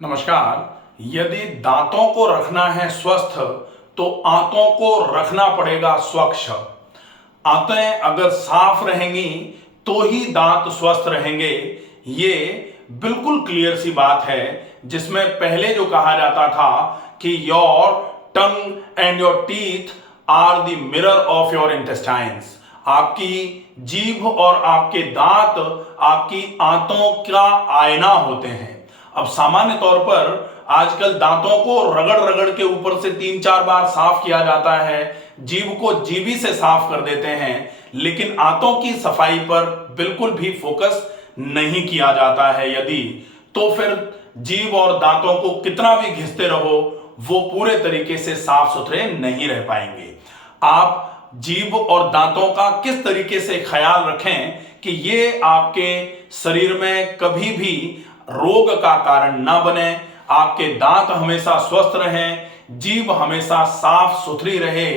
नमस्कार। यदि दांतों को रखना है स्वस्थ तो आंतों को रखना पड़ेगा स्वच्छ। आंतें अगर साफ रहेंगी तो ही दांत स्वस्थ रहेंगे। ये बिल्कुल क्लियर सी बात है, जिसमें पहले जो कहा जाता था कि your tongue and your teeth are the mirror of your intestines. आपकी जीभ और आपके दांत आपकी आंतों का आईना होते हैं। अब सामान्य तौर पर आजकल दांतों को रगड़ रगड़ के ऊपर से 3-4 बार साफ किया जाता है, जीभ को जीभी से साफ कर देते हैं, लेकिन आंतों की सफाई पर बिल्कुल भी फोकस नहीं किया जाता है। यदि तो फिर जीभ और दांतों को कितना भी घिसते रहो, वो पूरे तरीके से साफ सुथरे नहीं रह पाएंगे। आप जीभ और दांतों का किस तरीके से ख्याल रखें कि ये आपके शरीर में कभी भी रोग का कारण ना बने, आपके दांत हमेशा स्वस्थ रहें, जीभ हमेशा साफ सुथरी रहे,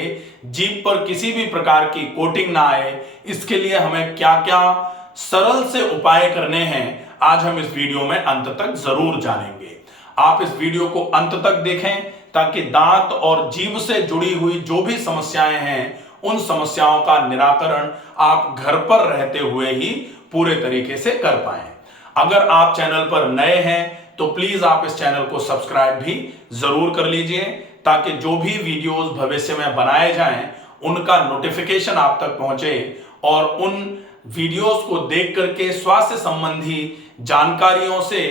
जीभ पर किसी भी प्रकार की कोटिंग ना आए। इसके लिए हमें क्या क्या सरल से उपाय करने हैं, आज हम इस वीडियो में अंत तक जरूर जानेंगे। आप इस वीडियो को अंत तक देखें ताकि दांत और जीभ से जुड़ी हुई जो भी समस्याएं हैं, उन समस्याओं का निराकरण आप घर पर रहते हुए ही पूरे तरीके से कर पाएं। अगर आप चैनल पर नए हैं तो प्लीज आप इस चैनल को सब्सक्राइब भी जरूर कर लीजिए, ताकि जो भी वीडियोस भविष्य में बनाए जाएं उनका नोटिफिकेशन आप तक पहुंचे और उन वीडियोस को देख करके स्वास्थ्य संबंधी जानकारियों से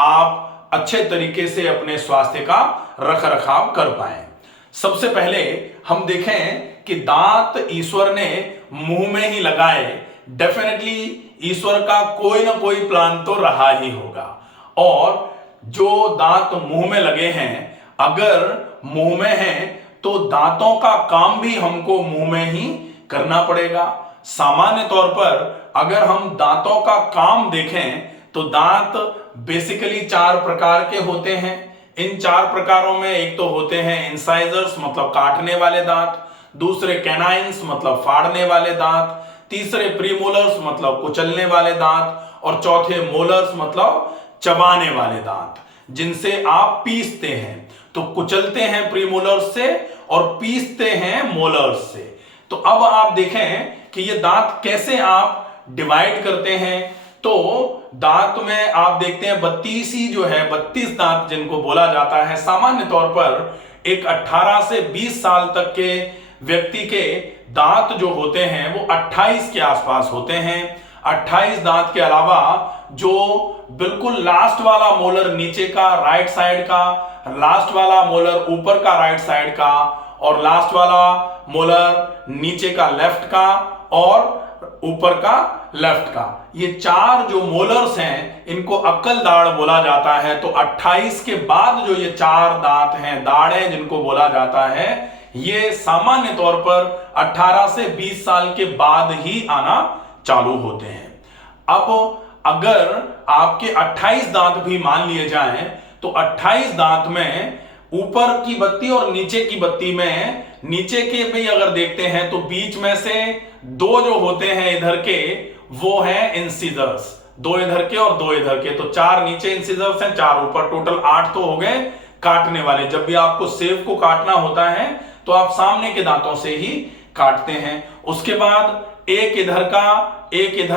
आप अच्छे तरीके से अपने स्वास्थ्य का रखरखाव कर पाएं। सबसे पहले हम देखें कि दांत ईश्वर ने मुंह में ही लगाए। डेफिनेटली ईश्वर का कोई ना कोई प्लान तो रहा ही होगा, और जो दांत मुंह में लगे हैं, अगर मुंह में हैं तो दांतों का काम भी हमको मुंह में ही करना पड़ेगा। सामान्य तौर पर अगर हम दांतों का काम देखें तो दांत बेसिकली 4 प्रकार के होते हैं। इन 4 प्रकारों में एक तो होते हैं इंसाइजर्स मतलब काटने वाले दांत, दूसरे कैनाइन्स मतलब फाड़ने वाले दांत, तीसरे प्रीमोलर्स मतलब कुचलने वाले दांत, और चौथे मोलर्स मतलब चबाने वाले दांत, जिनसे आप पीसते हैं। तो कुचलते हैं प्रीमोलर्स से और पीसते हैं मोलर्स से। तो अब आप देखें कि ये दांत कैसे आप डिवाइड करते हैं। तो दांत में आप देखते हैं 32 दांत जिनको बोला जाता है। सामान्य तौर पर एक 18 से 20 साल तक के व्यक्ति के दांत जो होते हैं वो 28 के आसपास होते हैं। 28 दांत के अलावा जो बिल्कुल लास्ट वाला मोलर नीचे का राइट साइड का, लास्ट वाला मोलर ऊपर का राइट साइड का, और लास्ट वाला मोलर नीचे का लेफ्ट का और ऊपर का लेफ्ट का, ये 4 जो मोलर्स हैं इनको अक्कल दाढ़ बोला जाता है। तो 28 के बाद जो ये 4 दांत हैं, दाढ़ें जिनको बोला जाता है, ये सामान्य तौर पर 18 से 20 साल के बाद ही आना चालू होते हैं। अब अगर आपके 28 दांत भी मान लिए जाएं तो 28 दांत में ऊपर की बत्ती और नीचे की बत्ती में, नीचे के भी अगर देखते हैं तो बीच में से 2 जो होते हैं इधर के, वो हैं इंसिजर्स। 2 इधर के और 2 इधर के, तो 4 नीचे इंसिजर्स हैं, 4 ऊपर, टोटल 8 तो हो गए काटने वाले। जब भी आपको सेब को काटना होता है तो आप सामने के दांतों से ही काटते हैं। उसके बाद एक इधर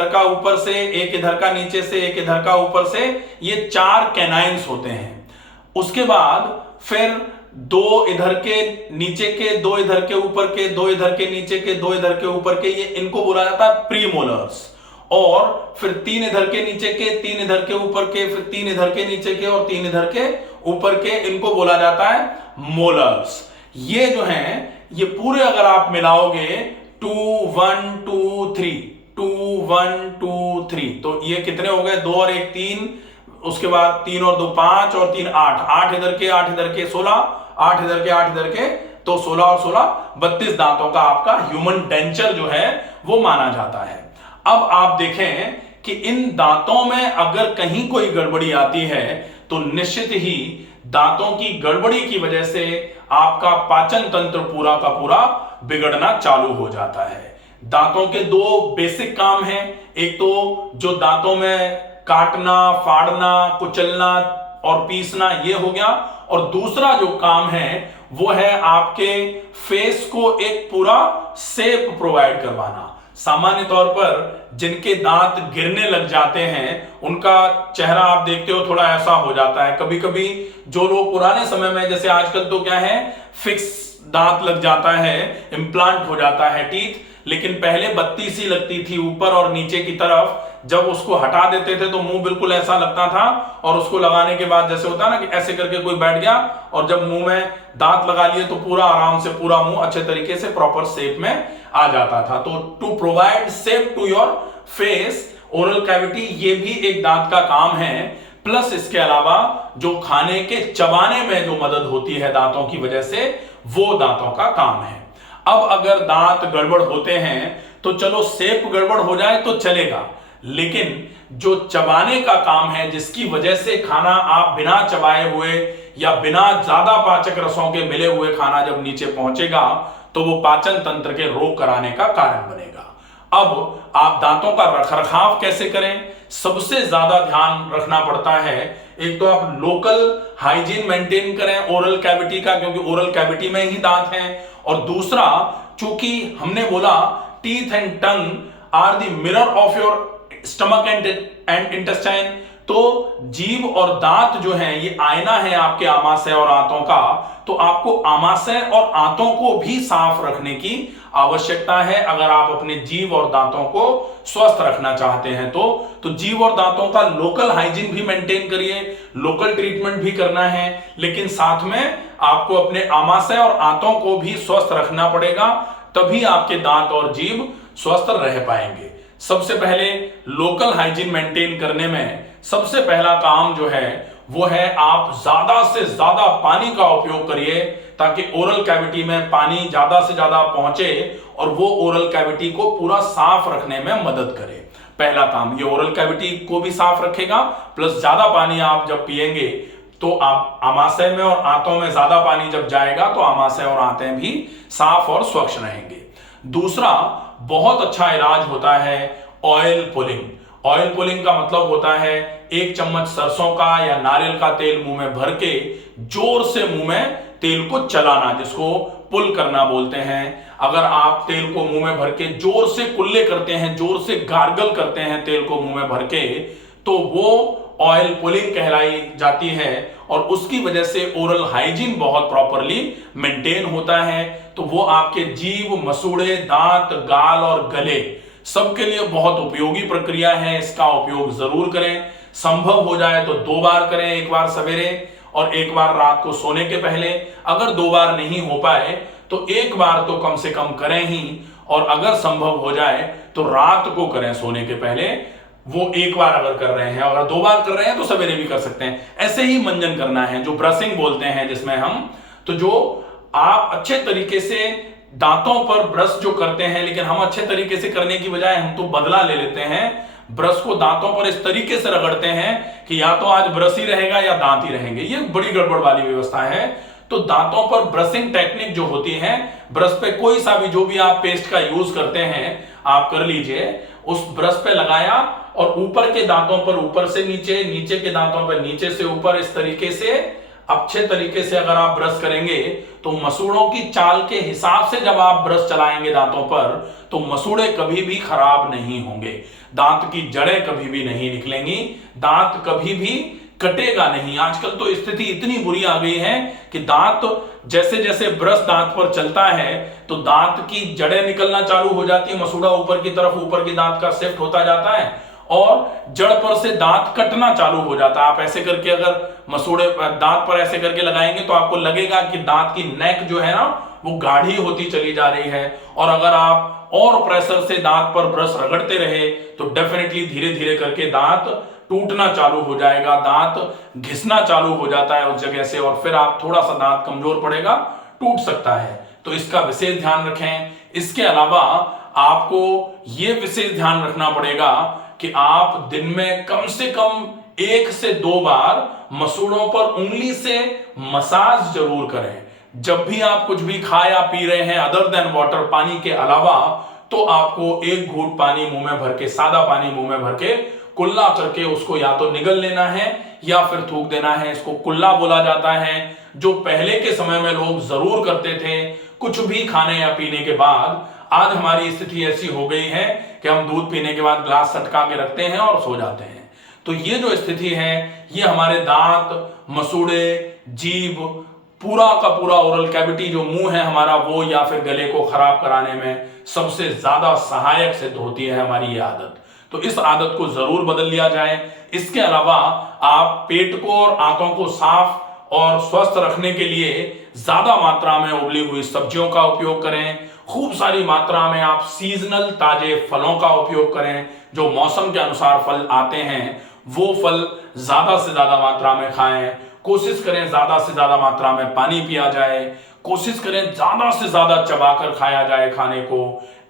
का ऊपर से, एक इधर का नीचे से, एक इधर का ऊपर से, ये 4 कैनाइन्स होते हैं। उसके बाद फिर 2 इधर के नीचे के, 2 इधर के ऊपर के, 2 इधर के नीचे के, 2 इधर के ऊपर के, ये इनको बोला जाता है प्रीमोलर्स। और फिर 3 इधर के नीचे के, 3 इधर के ऊपर के, फिर 3 इधर के नीचे के और 3 इधर के ऊपर के, इनको बोला जाता है मोलर्स। ये जो हैं ये पूरे अगर आप मिलाओगे 2 1 2 3 2 1 2 3, तो ये कितने हो गए? 2 और 1 3, उसके बाद 3 और 2 5 और 3 8, 8 इधर के 8 इधर के 16, 8 इधर के 8 इधर के, तो 16 और 16 32 दांतों का आपका ह्यूमन डेंचर जो है वो माना जाता है। अब आप देखें कि इन दांतों में अगर कहीं कोई गड़बड़ी आती है तो निश्चित ही दांतों की गड़बड़ी की वजह से आपका पाचन तंत्र पूरा का पूरा बिगड़ना चालू हो जाता है। दांतों के 2 बेसिक काम हैं। एक तो जो दांतों में काटना, फाड़ना, कुचलना और पीसना, ये हो गया। और दूसरा जो काम है वो है आपके फेस को एक पूरा शेप प्रोवाइड करवाना। सामान्य तौर पर जिनके दांत गिरने लग जाते हैं उनका चेहरा आप देखते हो थोड़ा ऐसा हो जाता है। कभी कभी जो लोग पुराने समय में, जैसे आजकल तो क्या है, फिक्स दांत लग जाता है, इम्प्लांट हो जाता है टीथ, लेकिन पहले बत्ती सी लगती थी ऊपर और नीचे की तरफ। जब उसको हटा देते थे तो मुंह बिल्कुल ऐसा लगता था, और उसको लगाने के बाद जैसे होता है ना कि ऐसे करके कोई बैठ गया और जब मुंह में दांत लगा लिए तो पूरा आराम से पूरा मुंह अच्छे तरीके से प्रॉपर शेप में आ जाता था। तो to provide shape to your face, oral cavity, ये भी एक दांत का काम है। प्लस इसके अलावा जो खाने के चबाने में जो मदद होती है दांतों की वजह से, वो दांतों का काम है। अब अगर दांत गड़बड़ होते हैं तो चलो शेप गड़बड़ हो जाए तो चलेगा, लेकिन जो चबाने का काम है, जिसकी वजह से खाना आप बिना चबाए हुए या बिना ज्यादा पाचक रसों के मिले हुए खाना जब नीचे पहुंचेगा तो वो पाचन तंत्र के रोग कराने का कारण बनेगा। अब आप दांतों का रखरखाव कैसे करें? सबसे ज्यादा ध्यान रखना पड़ता है, एक तो आप लोकल हाइजीन मेंटेन करें ओरल कैविटी का, क्योंकि ओरल कैविटी में ही दांत हैं। और दूसरा, चूंकि हमने बोला teeth and tongue are the mirror of your stomach and intestine, तो जीभ और दांत जो हैं ये आईना है आपके आमाशय और आंतों का। तो आपको आमाशय और आंतों को भी साफ रखने की आवश्यकता है अगर आप अपने जीभ और दांतों को स्वस्थ रखना चाहते हैं। तो जीभ और दांतों का लोकल हाइजीन भी मेंटेन करिए, लोकल ट्रीटमेंट भी करना है, लेकिन साथ में आपको अपने आमाशय और आंतों को भी स्वस्थ रखना पड़ेगा, तभी आपके दांत और जीभ स्वस्थ रह पाएंगे। सबसे पहले लोकल हाइजीन मेंटेन करने में सबसे पहला काम जो है वो है आप ज्यादा से ज्यादा पानी का उपयोग करिए, ताकि ओरल कैविटी में पानी ज्यादा से ज्यादा पहुंचे और वो ओरल कैविटी को पूरा साफ रखने में मदद करे। पहला काम ये ओरल कैविटी को भी साफ रखेगा, प्लस ज्यादा पानी आप जब पिएंगे तो आप आमाशय में और आंतों में ज्यादा पानी जब जाएगा तो आमाशय और आंतें भी साफ और स्वच्छ रहेंगे। दूसरा बहुत अच्छा इलाज होता है ऑयल पुलिंग। ऑयल पुलिंग का मतलब होता है 1 चम्मच सरसों का या नारियल का तेल मुंह में भर के जोर से मुंह में तेल को चलाना, जिसको पुल करना बोलते हैं। अगर आप तेल को मुंह में भर के जोर से कुल्ले करते हैं, जोर से गार्गल करते हैं तेल को मुंह में भर के, तो वो ऑयल पुलिंग कहलाई जाती है और उसकी वजह से ओरल हाइजीन बहुत प्रॉपरली मेंटेन होता है। तो वो आपके जीभ, मसूड़े, दांत, गाल और गले सबके लिए बहुत उपयोगी प्रक्रिया है। इसका उपयोग जरूर करें। संभव हो जाए तो 2 बार करें, 1 बार सवेरे और 1 बार रात को सोने के पहले। अगर 2 बार नहीं हो पाए तो 1 बार तो कम से कम करें ही, और अगर संभव हो जाए तो रात को करें सोने के पहले। वो 1 बार अगर कर रहे हैं, अगर 2 बार कर रहे हैं तो सवेरे भी कर सकते हैं। ऐसे ही मंजन करना है, जो ब्रशिंग बोलते हैं जिसमें हम, तो जो आप अच्छे तरीके से दांतों पर ब्रश जो करते हैं, लेकिन हम अच्छे तरीके से करने की बजाय हम तो बदला ले लेते हैं, ब्रश को दांतों पर इस तरीके से रगड़ते हैं कि या तो आज ब्रश ही रहेगा या दांत ही रहेंगे। ये बड़ी गड़बड़ वाली व्यवस्था है। तो दांतों पर ब्रशिंग टेक्निक जो होती है, ब्रश पे कोई सा भी जो भी आप पेस्ट का यूज करते हैं आप कर लीजिए, उस ब्रश पे लगाया और ऊपर के दांतों पर ऊपर से नीचे, नीचे के दांतों पर नीचे से ऊपर, इस तरीके से अच्छे तरीके से अगर आप ब्रश करेंगे तो मसूड़ों की चाल के हिसाब से जब आप ब्रश चलाएंगे दांतों पर तो मसूड़े कभी भी खराब नहीं होंगे, दांत की जड़ें कभी भी नहीं निकलेंगी, दांत कभी भी कटेगा नहीं। आजकल तो स्थिति इतनी बुरी आ गई है कि दांत जैसे जैसे ब्रश दांत पर चलता है तो दांत की जड़ें निकलना चालू हो जाती है, मसूड़ा ऊपर की तरफ, ऊपर की दांत का शिफ्ट होता जाता है और जड़ पर से दांत कटना चालू हो जाता है। आप ऐसे करके अगर मसूड़े दांत पर ऐसे करके लगाएंगे तो आपको लगेगा कि दांत की नेक जो है ना वो गाढ़ी होती चली जा रही है, और अगर आप और प्रेशर से दांत पर ब्रश रगड़ते रहे तो डेफिनेटली धीरे धीरे करके दांत टूटना चालू हो जाएगा, दांत घिसना चालू हो जाता है उस जगह से, और फिर आप थोड़ा सा दांत कमजोर पड़ेगा, टूट सकता है। तो इसका विशेष ध्यान रखें। इसके अलावा आपको यह विशेष ध्यान रखना पड़ेगा कि आप दिन में कम से कम 1 से 2 बार मसूड़ों पर उंगली से मसाज जरूर करें। जब भी आप कुछ भी खा या पी रहे हैं अदर देन वाटर, पानी के अलावा, तो आपको 1 घूंट पानी मुंह में भर के, सादा पानी मुंह में भर के कुल्ला करके उसको या तो निगल लेना है या फिर थूक देना है, इसको कुल्ला बोला जाता है, जो पहले के समय में लोग जरूर करते थे कुछ भी खाने या पीने के बाद। आज हमारी स्थिति ऐसी हो गई है कि हम दूध पीने के बाद ग्लास सटका के रखते हैं और सो जाते हैं। तो ये जो स्थिति है ये हमारे दांत, मसूड़े, जीभ, पूरा का पूरा ओरल कैविटी जो मुंह है हमारा वो या फिर गले को खराब कराने में सबसे ज्यादा सहायक सिद्ध होती है हमारी ये आदत। तो इस आदत को जरूर बदल लिया जाए। इसके अलावा आप पेट को और आंतों को साफ और स्वस्थ रखने के लिए ज्यादा मात्रा में उबली हुई सब्जियों का उपयोग करें। खूब सारी मात्रा में आप सीजनल ताजे फलों का उपयोग करें। जो मौसम के अनुसार फल आते हैं वो फल ज्यादा से ज्यादा मात्रा में खाएं। कोशिश करें ज्यादा से ज्यादा मात्रा में पानी पिया जाए। कोशिश करें ज्यादा से ज्यादा चबाकर खाया जाए खाने को।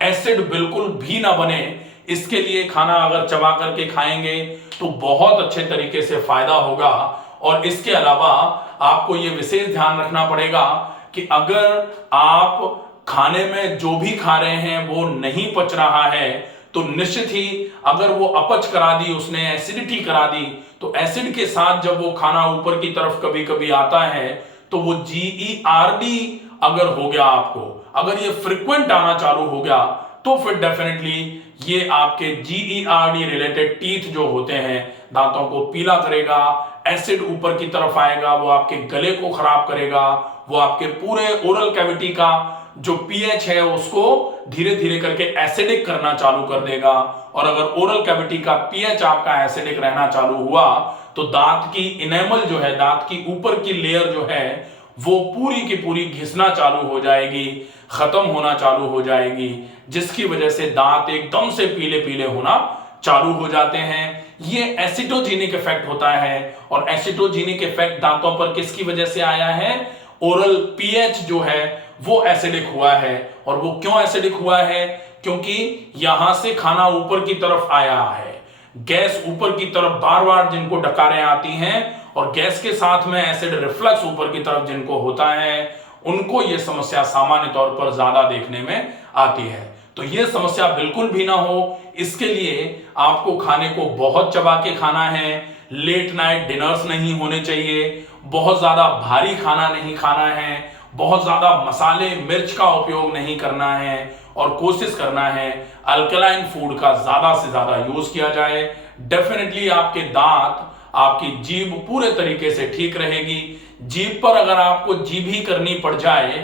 एसिड बिल्कुल भी ना बने, इसके लिए खाना अगर चबा करके खाएंगे तो बहुत अच्छे तरीके से फायदा होगा। और इसके अलावा आपको ये विशेष ध्यान रखना पड़ेगा कि अगर आप खाने में जो भी खा रहे हैं वो नहीं पच रहा है तो निश्चित ही अगर वो अपच करा दी, उसने एसिडिटी करा दी, तो एसिड के साथ जब वो खाना ऊपर की तरफ कभी कभी आता है तो वो GERD अगर हो गया आपको, अगर ये फ्रिक्वेंट आना चालू हो गया तो फिर डेफिनेटली ये आपके GERD रिलेटेड टीथ जो होते हैं दांतों को पीला करेगा। एसिड ऊपर की तरफ आएगा, वो आपके गले को खराब करेगा, वो आपके पूरे ओरल कैविटी का जो पीएच है उसको धीरे धीरे करके एसिडिक करना चालू कर देगा। और अगर ओरल कैविटी का पीएच आपका एसिडिक रहना चालू हुआ तो दांत की इनेमल जो है, दांत की ऊपर की लेयर जो है वो पूरी की पूरी घिसना चालू हो जाएगी, खत्म होना चालू हो जाएगी, जिसकी वजह से दांत एकदम से पीले पीले होना चालू हो जाते हैं। ये एसिडोजेनिक इफेक्ट होता है। और एसिडोजेनिक इफेक्ट दांतों पर किसकी वजह से आया है? ओरल पीएच जो है वो एसिडिक हुआ है। और वो क्यों एसिडिक हुआ है? क्योंकि यहां से खाना ऊपर की तरफ आया है, गैस ऊपर की तरफ बार बार जिनको डकारें आती हैं और गैस के साथ में एसिड रिफ्लक्स ऊपर की तरफ जिनको होता है उनको ये समस्या सामान्य तौर पर ज्यादा देखने में आती है। तो ये समस्या बिल्कुल भी ना हो, इसके लिए आपको खाने को बहुत चबा के खाना है। लेट नाइट डिनर्स नहीं होने चाहिए, बहुत ज्यादा भारी खाना नहीं खाना है, बहुत ज्यादा मसाले मिर्च का उपयोग नहीं करना है और कोशिश करना है अल्कलाइन फूड का ज्यादा से ज्यादा यूज किया जाए। डेफिनेटली आपके दांत, आपकी जीभ पूरे तरीके से ठीक रहेगी। जीभ पर अगर आपको जीभी करनी पड़ जाए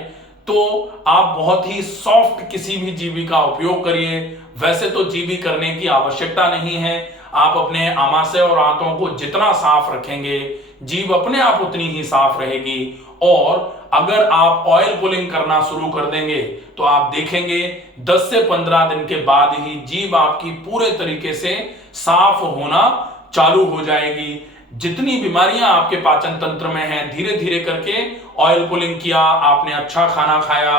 तो आप बहुत ही सॉफ्ट किसी भी जीभी का उपयोग करिए। वैसे तो जीभी करने की आवश्यकता नहीं है, आप अपने आमाशय और आंतों को जितना साफ रखेंगे जीभ अपने आप उतनी ही साफ रहेगी। और अगर आप ऑयल पुलिंग करना शुरू कर देंगे तो आप देखेंगे 10 से 15 दिन के बाद ही जीभ आपकी पूरे तरीके से साफ होना चालू हो जाएगी। जितनी बीमारियां आपके पाचन तंत्र में हैं धीरे धीरे करके ऑयल पुलिंग किया, आपने अच्छा खाना खाया,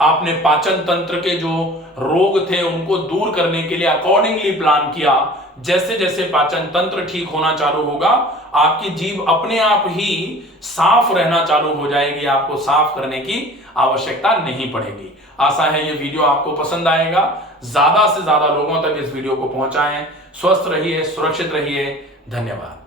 आपने पाचन तंत्र के जो रोग थे उनको दूर करने के लिए अकॉर्डिंगली प्लान किया। जैसे जैसे पाचन तंत्र ठीक होना चालू होगा आपकी जीभ अपने आप ही साफ रहना चालू हो जाएगी, आपको साफ करने की आवश्यकता नहीं पड़ेगी। आशा है ये वीडियो आपको पसंद आएगा। ज्यादा से ज्यादा लोगों तक इस वीडियो को पहुंचाएं। स्वस्थ रहिए, सुरक्षित रहिए। धन्यवाद।